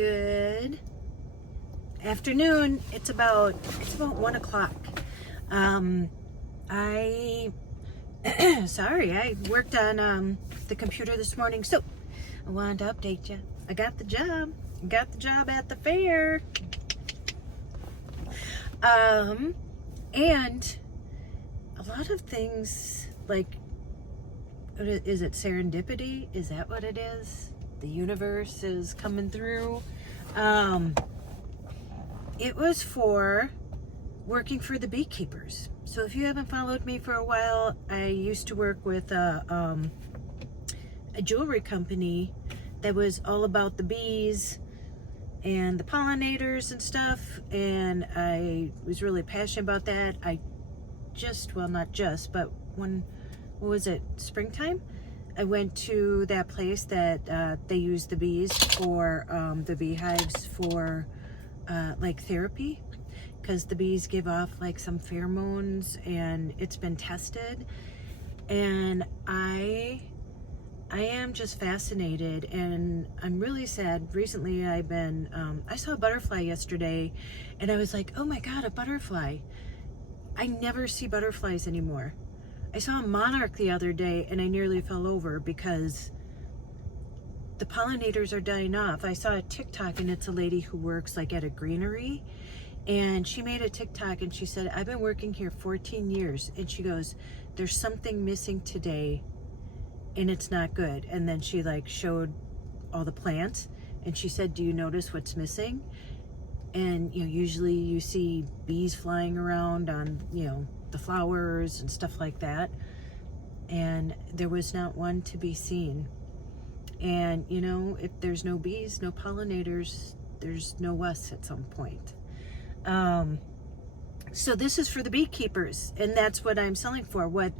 Good afternoon. It's about 1 o'clock. I worked on the computer this morning, so I wanted to update you. I got the job. Got the job at the fair. And a lot of things, like, is it serendipity? Is that what it is? The universe is coming through. It was for working for the beekeepers. So if you haven't followed me for a while, I used to work with a jewelry company that was all about the bees and the pollinators and stuff, and I was really passionate about that. What was it, springtime? I went to that place that they use the bees for, the beehives for like therapy, because the bees give off like some pheromones, and it's been tested. And I am just fascinated, and I'm really sad. Recently I've been, I saw a butterfly yesterday, and I was like, oh my God, a butterfly. I never see butterflies anymore. I saw a monarch the other day, and I nearly fell over because the pollinators are dying off. I saw a TikTok, and it's a lady who works like at a greenery, and she made a TikTok, and she said, I've been working here 14 years, and she goes, there's something missing today, and it's not good. And then she like showed all the plants, and she said, do you notice what's missing? And usually you see bees flying around on the flowers and stuff like that, and there was not one to be seen. And if there's no bees, no pollinators, there's no us at some point. So this is for the beekeepers, and that's what I'm selling for. What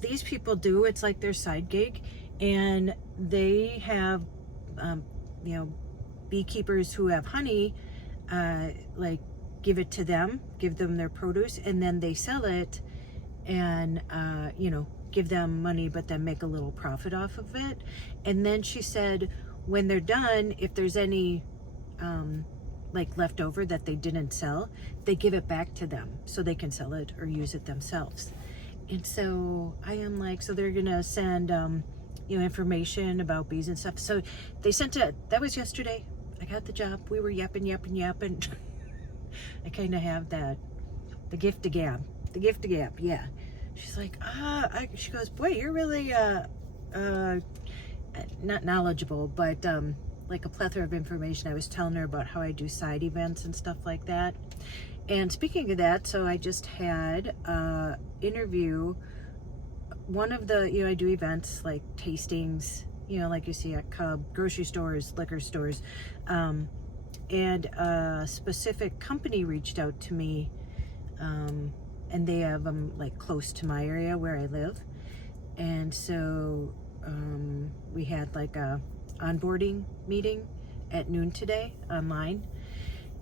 these people do, it's like their side gig, and they have beekeepers who have honey, like give it to them, give them their produce, and then they sell it and give them money, but then make a little profit off of it. And then she said when they're done, if there's any like leftover that they didn't sell, they give it back to them so they can sell it or use it themselves. And so I am like, so they're gonna send information about bees and stuff. So they sent it. That was yesterday. I got the job. We were yapping. I kind of have that, the gift of gab, yeah. She's like, she goes, boy, you're really, not knowledgeable, but like a plethora of information. I was telling her about how I do side events and stuff like that. And speaking of that, so I just had interview, one of the, I do events like tastings, like you see at Cub, grocery stores, liquor stores, and a specific company reached out to me, and they have them like close to my area where I live. And so we had like a onboarding meeting at noon today online.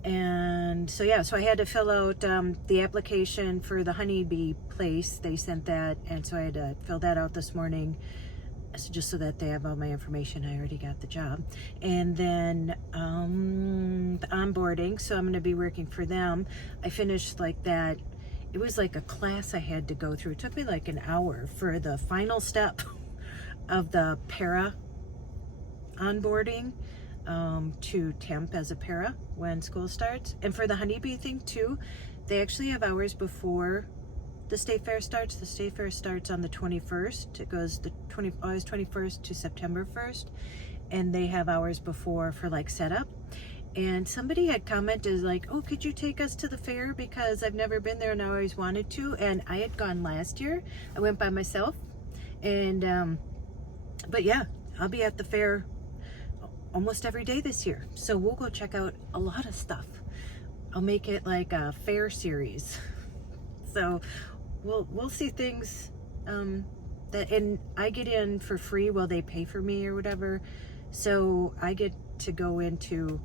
And so so I had to fill out the application for the honeybee place. They sent that, and so I had to fill that out this morning, just so that they have all my information. I already got the job. And then the onboarding, so I'm going to be working for them. I finished like that. It was like a class I had to go through. It took me like an hour for the final step of the para onboarding, to temp as a para when school starts. And for the honeybee thing too, they actually have hours before the state fair starts. The state fair starts on the 21st. It goes August 21st to September 1st. And they have hours before for like setup. And somebody had commented like, oh, could you take us to the fair? Because I've never been there and I always wanted to. And I had gone last year. I went by myself. And, but yeah, I'll be at the fair almost every day this year. So we'll go check out a lot of stuff. I'll make it like a fair series. So we'll see things that, and I get in for free while they pay for me or whatever. So I get to go into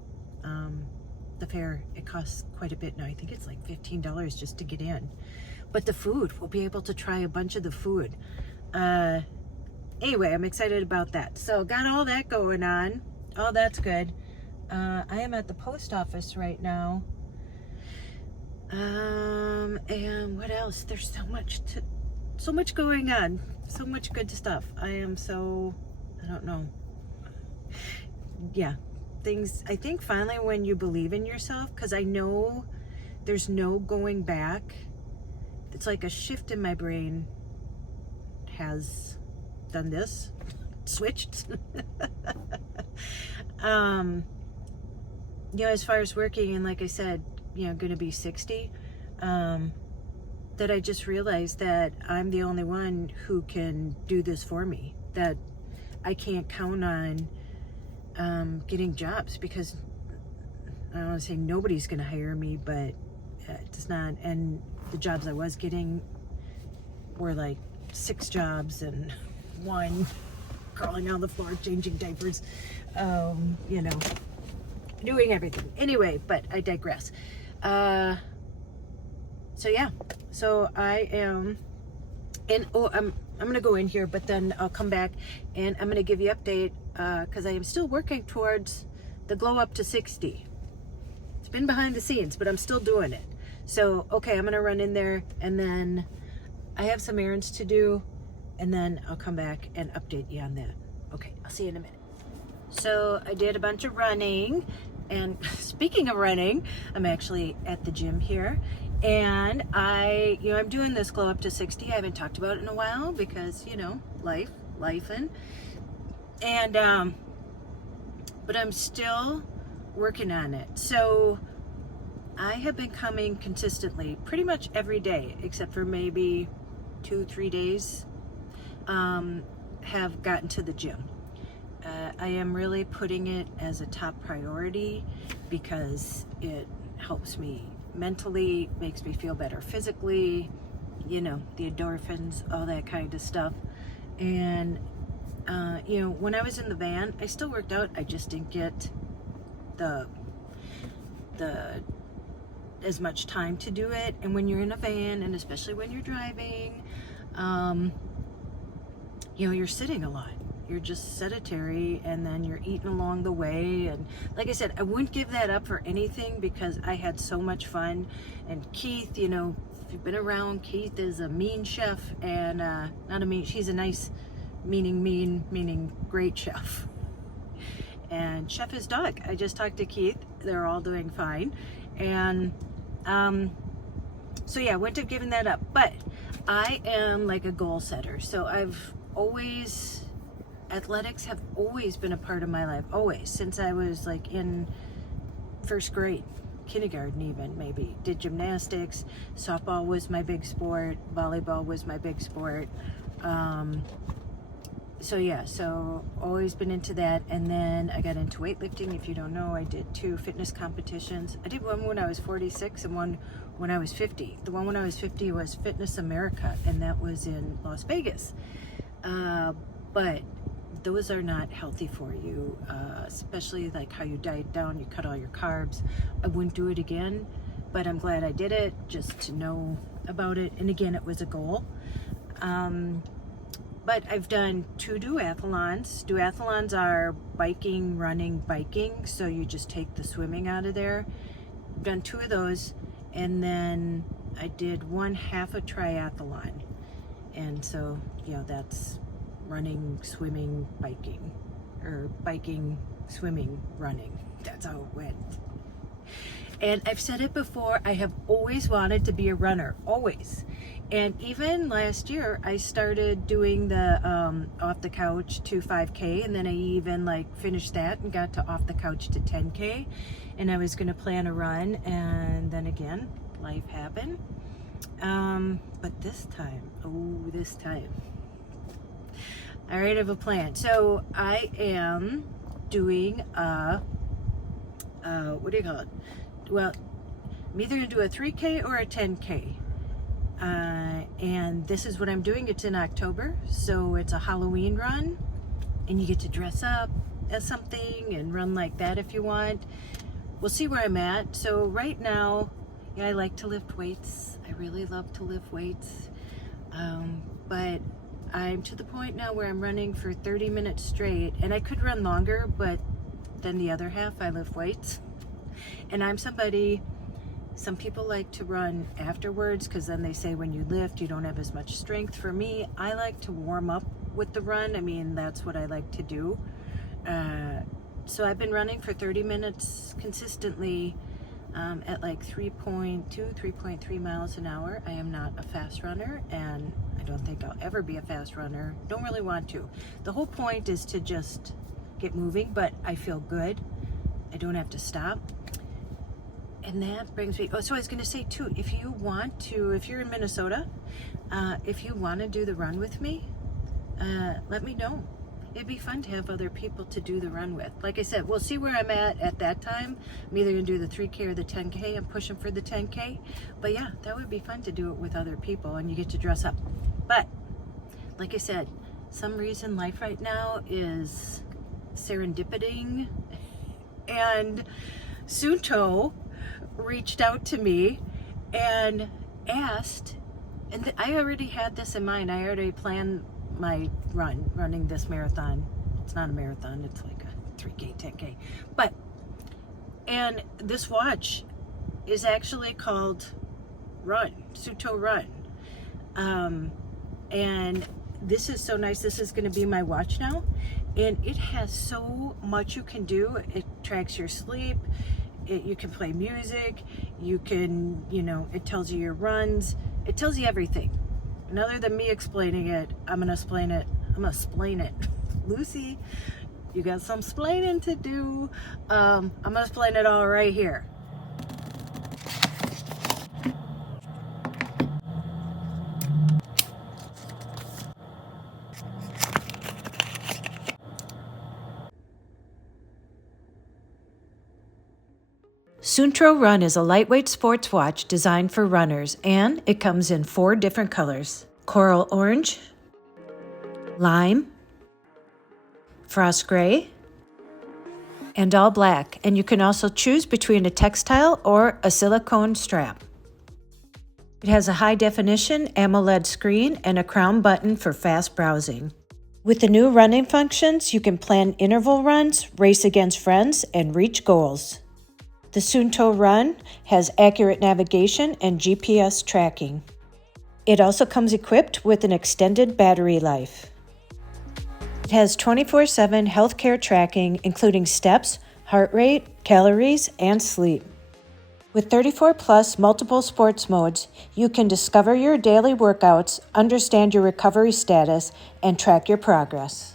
the fair. It costs quite a bit now. I think it's like $15 just to get in. But the food, we'll be able to try a bunch of the food. Anyway, I'm excited about that. So got all that going on. All that's good. I am at the post office right now. And what else? There's so much going on. So much good stuff. I don't know. Yeah. I think finally when you believe in yourself, because I know there's no going back. It's like a shift in my brain has done this, switched. As far as working, and like I said, going to be 60, that I just realized that I'm the only one who can do this for me, that I can't count on getting jobs, because I don't want to say nobody's going to hire me, but it's not. And the jobs I was getting were like 6 jobs and 1 crawling on the floor, changing diapers, doing everything. Anyway, but I digress. So I am, and I'm gonna go in here, but then I'll come back and I'm gonna give you an update, because I am still working towards the glow up to 60. It's been behind the scenes, but I'm still doing it. So, okay, I'm gonna run in there, and then I have some errands to do, and then I'll come back and update you on that. Okay, I'll see you in a minute. So I did a bunch of running, and speaking of running, I'm actually at the gym here, and I'm doing this glow up to 60. I haven't talked about it in a while because, lifing. And, but I'm still working on it. So I have been coming consistently pretty much every day, except for maybe 2-3 days, have gotten to the gym. I am really putting it as a top priority because it helps me mentally, makes me feel better physically, the endorphins, all that kind of stuff. And, when I was in the van, I still worked out. I just didn't get the as much time to do it. And when you're in a van, and especially when you're driving, you're sitting a lot. You're just sedentary, and then you're eating along the way. And like I said, I wouldn't give that up for anything because I had so much fun. And Keith, if you've been around, Keith is a mean chef, and she's a nice, meaning great chef. And chef his dog. I just talked to Keith. They're all doing fine. And so yeah, I wouldn't have given that up. But I am like a goal setter. So athletics have always been a part of my life, always, since I was like in first grade, kindergarten even, maybe. Did gymnastics, softball was my big sport, volleyball was my big sport. So always been into that. And then I got into weightlifting. If you don't know, I did 2 fitness competitions. I did one when I was 46 and one when I was 50. The one when I was 50 was Fitness America, and that was in Las Vegas. But those are not healthy for you, especially like how you diet down, you cut all your carbs. I wouldn't do it again, but I'm glad I did it just to know about it. And again, it was a goal. But I've done 2 duathlons. Duathlons are biking, running, biking. So you just take the swimming out of there. I've done 2 of those. And then I did 1/2 a triathlon. And so, that's running, swimming, biking, or biking, swimming, running. That's how it went. And I've said it before, I have always wanted to be a runner, always. And even last year, I started doing the off the couch to 5K, and then I even finished that and got to off the couch to 10K. And I was going to plan a run, and then again, life happened. But this time, all right, I have a plan. So I am doing what do you call it? Well, I'm either going to do a 3K or a 10K. And this is what I'm doing. It's in October, so it's a Halloween run, and you get to dress up as something and run like that if you want. We'll see where I'm at. So right now, I like to lift weights. I really love to lift weights. But I'm to the point now where I'm running for 30 minutes straight, and I could run longer, but then the other half I lift weights. And I'm somebody, some people like to run afterwards because then they say when you lift you don't have as much strength. For me, I like to warm up with the run. I mean, that's what I like to do. So I've been running for 30 minutes consistently at like 3.2, 3.3 miles an hour. I am not a fast runner, and I don't think I'll ever be a fast runner. Don't really want to. The whole point is to just get moving, but I feel good. I don't have to stop. And that brings me, oh, so I was going to say too, if you want to, if you're in Minnesota, if you want to do the run with me, let me know. It'd be fun to have other people to do the run with. Like I said, we'll see where I'm at that time. I'm either going to do the 3K or the 10K. I'm pushing for the 10K. But yeah, that would be fun to do it with other people, and you get to dress up. But like I said, some reason life right now is serendipiting, and Suunto reached out to me and asked, and I already had this in mind. I already planned my running this marathon. It's not a marathon, it's like a 3K, 10K. But, and this watch is actually called Suunto Run. And this is so nice. This is going to be my watch now. And it has so much you can do. It tracks your sleep. You can play music. You can, it tells you your runs. It tells you everything. And other than me explaining it, I'm going to explain it. Lucy, you got some splaining to do. I'm going to explain it all right here. Suunto Run is a lightweight sports watch designed for runners, and it comes in 4 different colors: coral orange, lime, frost gray, and all black. And you can also choose between a textile or a silicone strap. It has a high definition AMOLED screen and a crown button for fast browsing. With the new running functions, you can plan interval runs, race against friends, and reach goals. The Suunto Run has accurate navigation and GPS tracking. It also comes equipped with an extended battery life. It has 24/7 healthcare tracking, including steps, heart rate, calories, and sleep. With 34+ multiple sports modes, you can discover your daily workouts, understand your recovery status, and track your progress.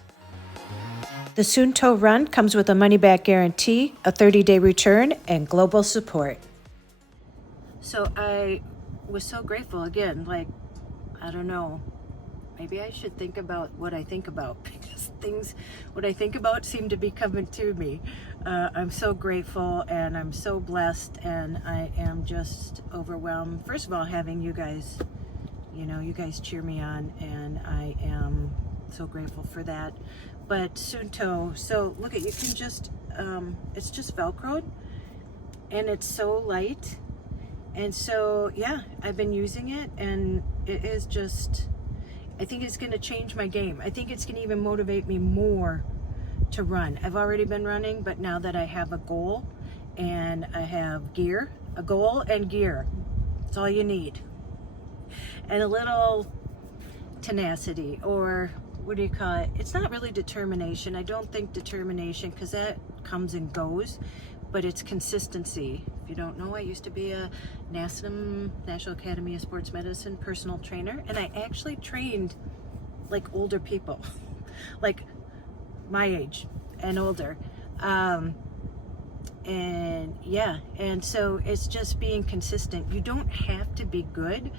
The Suunto Run comes with a money-back guarantee, a 30-day return, and global support. So I was so grateful again. I don't know, maybe I should think about what I think about, because what I think about seem to be coming to me. I'm so grateful, and I'm so blessed, and I am just overwhelmed. First of all, having you guys, you guys cheer me on, and I am so grateful for that. But Suunto, so look at, you can just, it's just Velcroed, and it's so light. And so, yeah, I've been using it, and it is just, I think it's going to change my game. I think it's going to even motivate me more to run. I've already been running, but now that I have a goal and I have gear, a goal and gear, that's all you need. And a little tenacity, or what do you call it? It's not really determination. I don't think determination, because that comes and goes, but it's consistency. If you don't know, I used to be a NASM, National Academy of Sports Medicine personal trainer, and I actually trained like older people, like my age and older. And yeah, and so it's just being consistent. You don't have to be good.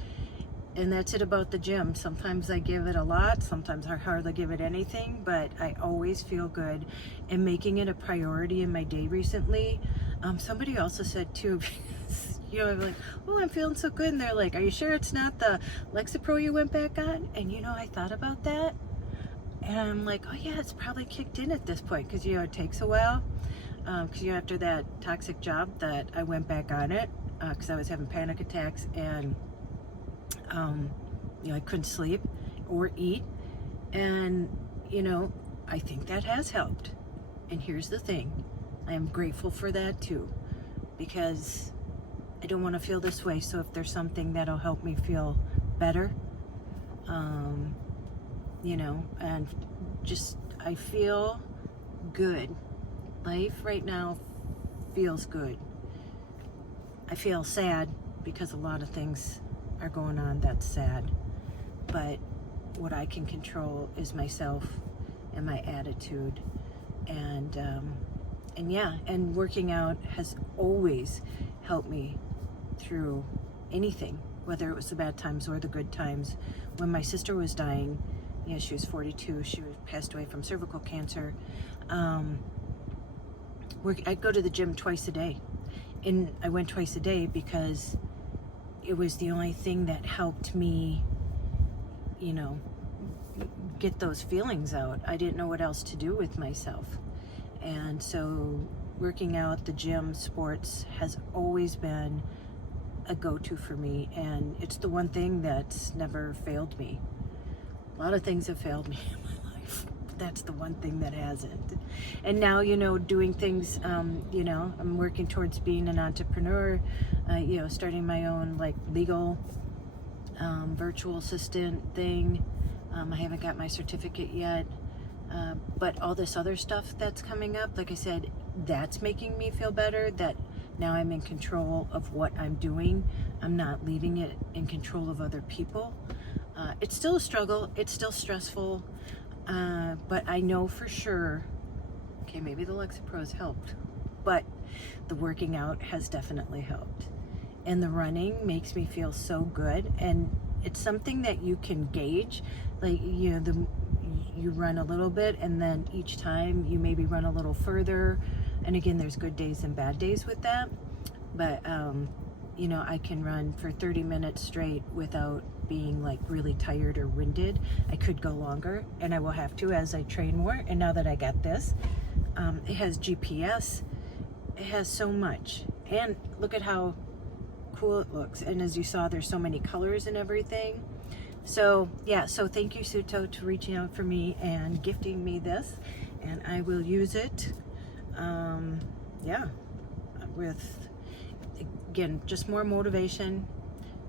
And that's it about the gym. Sometimes I give it a lot, sometimes I hardly give it anything, but I always feel good. And making it a priority in my day recently. Somebody also said too, I'm like, oh, I'm feeling so good. And they're like, are you sure it's not the Lexapro you went back on? And I thought about that. And I'm like, oh yeah, it's probably kicked in at this point, because it takes a while. Because after that toxic job that I went back on it, because I was having panic attacks, and I couldn't sleep or eat, and I think that has helped. And here's the thing, I am grateful for that too, because I don't want to feel this way. So if there's something that'll help me feel better, you know, and just, I feel good. Life right now feels good. I feel sad because a lot of things are going on that's sad, but what I can control is myself and my attitude, and yeah, and working out has always helped me through anything, whether it was the bad times or the good times. When my sister was dying, yeah, she was 42, she passed away from cervical cancer. I'd go to the gym twice a day, and I went twice a day because it was the only thing that helped me, you know, get those feelings out. I didn't know what else to do with myself. And so working out, the gym, sports has always been a go-to for me, and it's the one thing that's never failed me. A lot of things have failed me in my life. That's the one thing that hasn't. And now, you know, doing things, you know, I'm working towards being an entrepreneur, you know, starting my own like legal virtual assistant thing. I haven't got my certificate yet, but all this other stuff that's coming up, like I said, that's making me feel better, that now I'm in control of what I'm doing. I'm not leaving it in control of other people. It's still a struggle, it's still stressful, but I know for sure, okay, maybe the Lexapros helped, but the working out has definitely helped. And the running makes me feel so good, and it's something that you can gauge. Like, you know, you run a little bit, and then each time you maybe run a little further. And again, there's good days and bad days with that. But, you know, I can run for 30 minutes straight without being like really tired or winded. I could go longer, and I will have to as I train more. And now that I got this, it has GPS. It has so much. And look at how cool it looks. And as you saw, there's so many colors and everything. So yeah, so thank you, Suunto, to reaching out for me and gifting me this, and I will use it. Yeah, with, again, just more motivation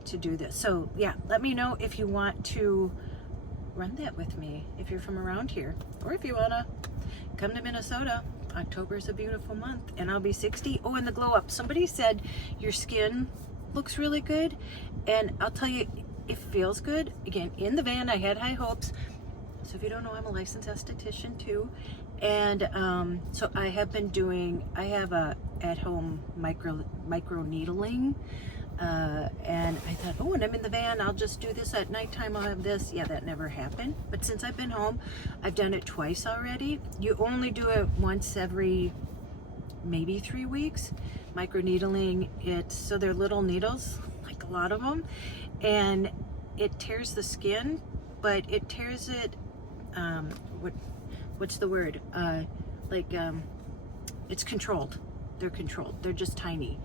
to do this. So yeah, let me know if you want to run that with me, if you're from around here, or if you wanna come to Minnesota. October is a beautiful month, and I'll be 60. Oh, and the glow up. Somebody said your skin looks really good, and I'll tell you, it feels good. Again, in the van, I had high hopes. So if you don't know, I'm a licensed esthetician too, and so I have been doing, I have a at-home micro needling, and I thought, oh, when I'm in the van, I'll just do this at nighttime, I'll have this. Yeah, that never happened. But since I've been home, I've done it twice already. You only do it once every maybe 3 weeks. Micro needling, it's, so they're little needles, like a lot of them, and it tears the skin, but it tears it, what's the word? It's controlled. They're controlled. They're just tiny.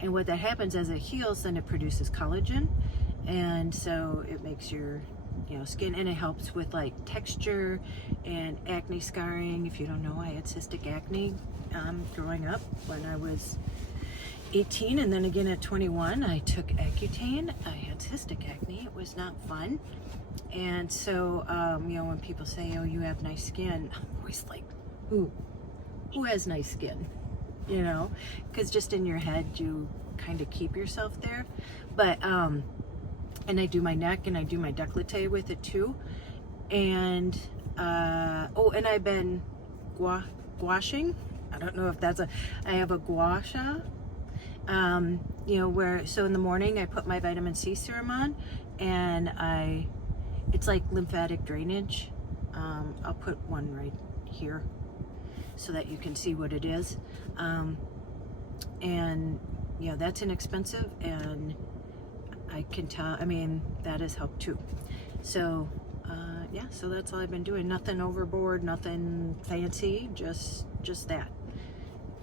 And what that happens as it heals, then it produces collagen. And so it makes your, you know, skin, and it helps with like texture and acne scarring. If you don't know, I had cystic acne growing up when I was 18, and then again at 21 I took Accutane. I had cystic acne. It was not fun. And so you know, when people say, oh, you have nice skin, I'm always like, who has nice skin, you know, because just in your head you kind of keep yourself there. But and I do my neck, and I do my décolleté with it too. And oh, and I've been gouaching. I don't know if that's I have a gua sha, you know, where, so in the morning I put my vitamin C serum on, and it's like lymphatic drainage. I'll put one right here so that you can see what it is. And you know, that's inexpensive, and I can tell, I mean, that has helped too. So yeah, so that's all I've been doing. Nothing overboard, nothing fancy, just that.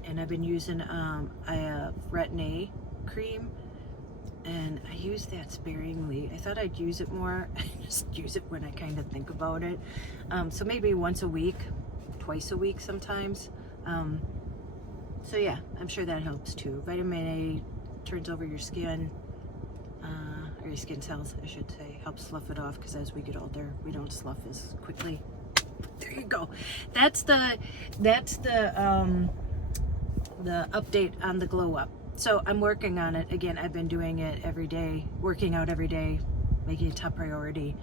And I've been using I have Retin-A cream, and I use that sparingly. I thought I'd use it more. I just use it when I kind of think about it. So maybe once a week, twice a week sometimes. So yeah, I'm sure that helps too. Vitamin A turns over your skin, or your skin cells, I should say. Helps slough it off, because as we get older, we don't slough as quickly. There you go. That's the update on the glow up. So I'm working on it. Again, I've been doing it every day, working out every day, making it top priority,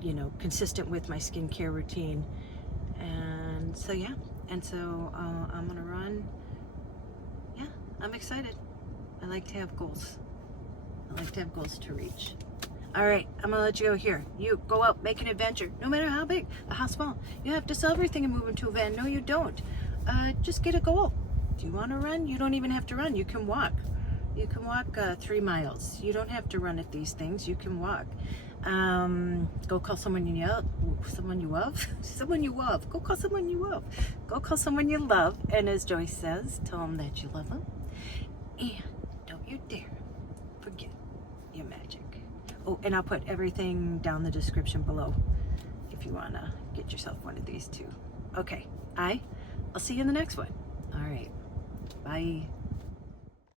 you know, consistent with my skincare routine. And so, yeah. And so I'm gonna run. Yeah, I'm excited. I like to have goals. I like to have goals to reach. All right, I'm gonna let you go here. You go out, make an adventure, no matter how big or how small. You have to sell everything and move into a van. No, you don't. Just get a goal. Do you want to run? You don't even have to run. You can walk. You can walk 3 miles. You don't have to run at these things. You can walk. Go call someone you love. Someone you love. Someone you love. Go call someone you love. Go call someone you love. And as Joyce says, tell them that you love them. And don't you dare forget your magic. Oh, and I'll put everything down the description below if you want to get yourself one of these too. Okay, I'll see you in the next one. All right, bye.